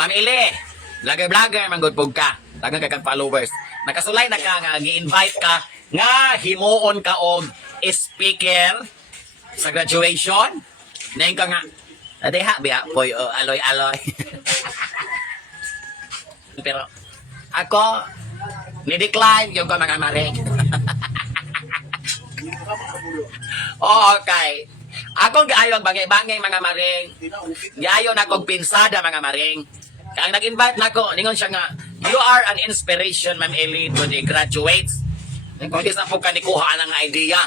Mamili. Vlogger-vlogger, manggod pog ka. Tagang kag followers. Nakasulay na ka nga, gi-invite ka, nga himuon ka og speaker sa graduation. Nain ka nga, adeha, biya, poy, aloy-aloy. Pero, ako, ni-decline yung ko mga maring. Okay. Akong gaayon bangay-bangay mga maring. Gayon akong pinsada mga maring. Kaya ang nag-invite nako, ningon siya nga, you are an inspiration, Ma'am Ellie, to the graduates. Kung di sa po ka nikuha ng idea.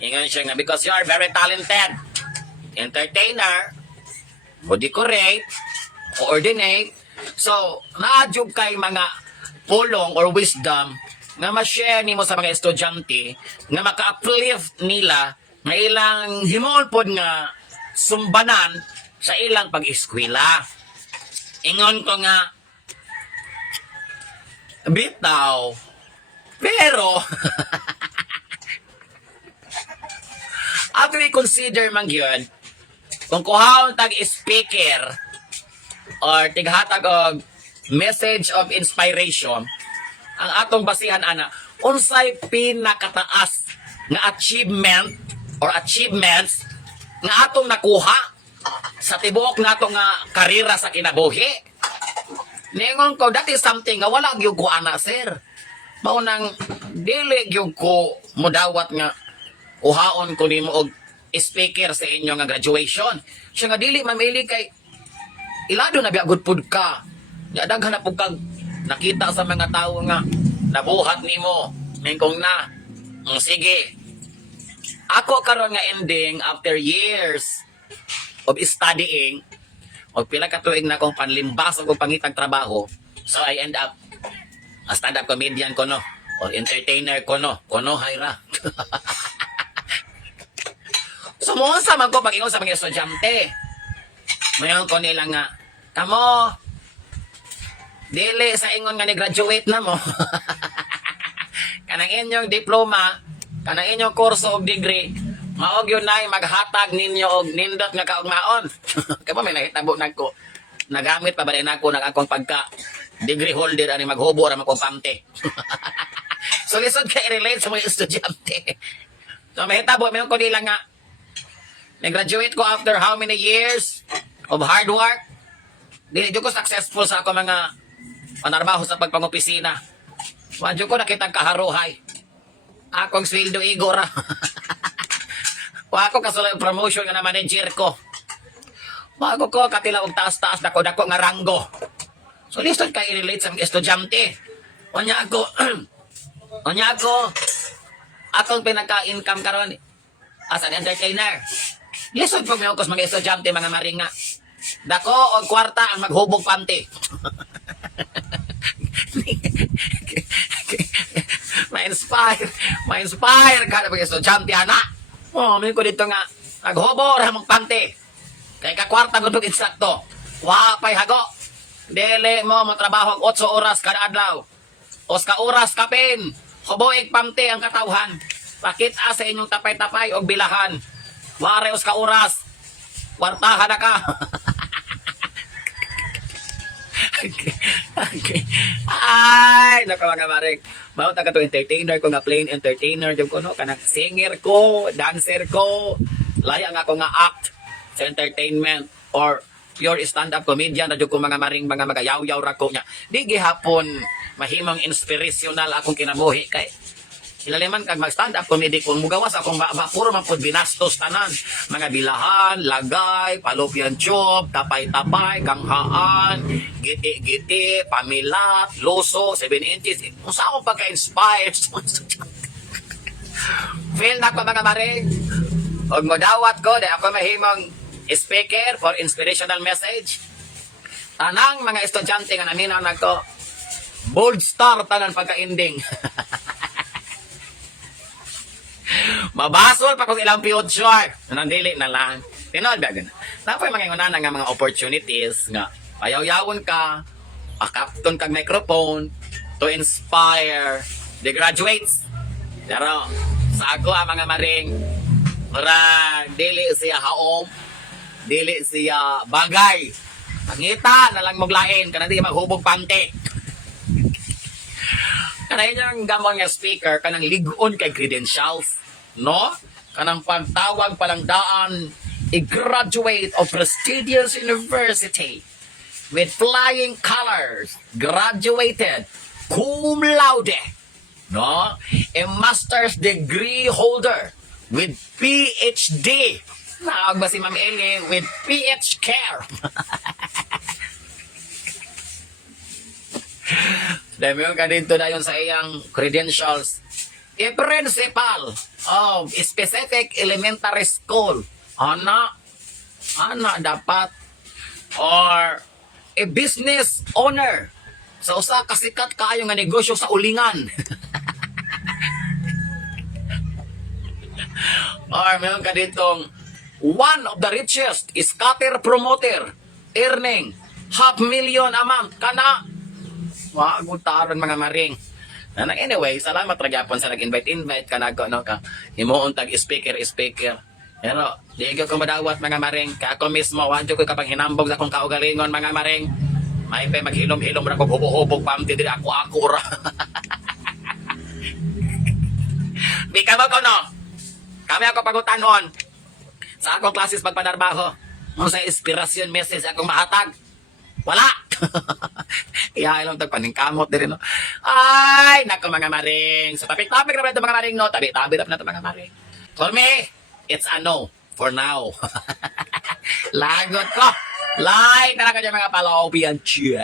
Ningon siya nga, because you are very talented. Entertainer, co-decorate, coordinate. So, na-adjub kay mga pulong or wisdom nga ma-share nimo sa mga estudyante nga maka-uplift nila nga ilang himol pod nga sumbanan sa ilang pag-eskwela. Ingon ko nga bitaw pero after i-consider man yun kung kuhaon tag speaker or tighatag og message of inspiration ang atong basihan ana unsay pinakataas nga achievement or achievements nga atong nakuha sa tibuok nato nga karera sa kinabuhi. Ningon ko that is something nga wala gyud ko ana sir. Mao nang dili gyud ko modawat nga uhaon ko nimo og speaker sa inyo nga graduation. Siya nga dili mamili kay ilado na biya good pud ka. Daghan na pud kag nakita sa mga tawo nga nabuhat nimo. Mingkong na. Sige. Ako karon nga ending after years of studying o pila ka tuig na akong panlimbas o pangitang trabaho. So I end up a stand-up comedian ko no or entertainer ko no. Kono hayra. Sumusa man ko pag-ingon sa mga estudyante. Mayon ko nila nga, kamo, dili sa ingon nga ni-graduate na mo. Kanang inyong diploma, kanang inyong kurso o degree, maog yun na maghatag ninyo og nindot nga kaugmaon. Kaya pa may nahitabo na ko, nagamit pa ba rin ako ng akong pagka degree holder ani maghubo ra magkumpante. So lisod ka i-relate sa mga estudyante. So mahitabo, mayon ko nila nga, nag-graduate ko after how many years of hard work. Di ko successful sa ako mga panarbaho sa pagpangopisina. Wadyo ko nakitang kaharuhay. Akong sweldo igora. Wa ako kasulay promotion nga na manager ko. Wa ako ko katila og taas-taas dako nga ranggo. So lisod kay i-relate sa mga estudyante. Onya ako akong pinaka-income karon as an entertainer. Lisod pag may ukos mga estudyante, mga maringa. Dako o kwarta ang maghubog panty. Ma-inspire ka na mga estudyante, ana. May ko dito nga, naghubog ra mong panty. Kaya ka kwarta ko itong insakto. Wapay hago. Dili mo matrabaho ang 8 oras kada adlaw. 8 oras kapin. Huboig panty ang katawhan. Pakita sa inyong tapay-tapay o bilahan. Wareos ka oras. Kwartahan na ka. Okay. Ay, naku mga maring. Mao ta ka to entertainer ko nga plain entertainer jud ko no kanang singer ko, dancer ko. Laya nga ako nga act sa entertainment or pure stand-up comedian na jud ko mga maring mga magayaw-yaw ra ko nya. Di gihapon mahimong inspirational akong kinabuhi kay ilaliman kag mag-stand up comedy kung mugawas akong puro man pud binastos tanan mga bilahan, lagay, fallopian tube, tapay-tapay, ganghaan, giti-giti, pamilat, loso, 7 inches. Unsa ako pagka-inspired? Feel na ko mga maring. Og modawat ko dahil ako mahimong speaker for inspirational message. Tanang mga estudyante nga naminaw nagko bold star tanan pagka-ending. Mabasol pa kung ilang future. Nandili na lang. Tinood ba ganun? Napay mga ingunan nga mga opportunities nga payaw-yawon ka, pakapton kag microphone to inspire the graduates. Pero sa ako mga maring ora dili siya haom, dili siya bagay. Pangita na lang maglain, kanang di maghubog pante. Kanang yung gamon nga speaker, kanang ligon kay credentials, no? Kanang pagtawag palang daan, i-graduate of prestigious university with flying colors, graduated cum laude, no? A master's degree holder with PhD. Naag ba si Ma'am Ellie with PH Care? Dami yung kanito na yun sa iyang credentials. A principal of specific elementary school. Ana dapat. Or a business owner sa usa ka sikat kaayo nga negosyo sa ulingan. Or meron ka ditong one of the richest scatter promoter earning $500,000 a month kana. Wagutaron mga maring. Anyway, salamat ra gyapon sa nag-invite ka nag no ka himuon tag speaker. Pero di ko madawat mga maring ka ako mismo wadyo ko kapag hinambog sa akong kaugalingon mga maring. May pa maghilom-hilom ra ko hubog-hubog pamti diri ako ra. Bika mo ko no. Kami ako pagutanon sa akong classes pagpadarbaho. Mo sa inspirasyon message akong mahatag. Wala. Kaya ilang tagpaningkamot diri no. Ay, nako mga maring. Sa topic na ba ito mga maring no? Tabi-tabi na ito mga maring. For me, it's a no for now. Lagot ko. Like na lang kayo mga palopian. Cheers.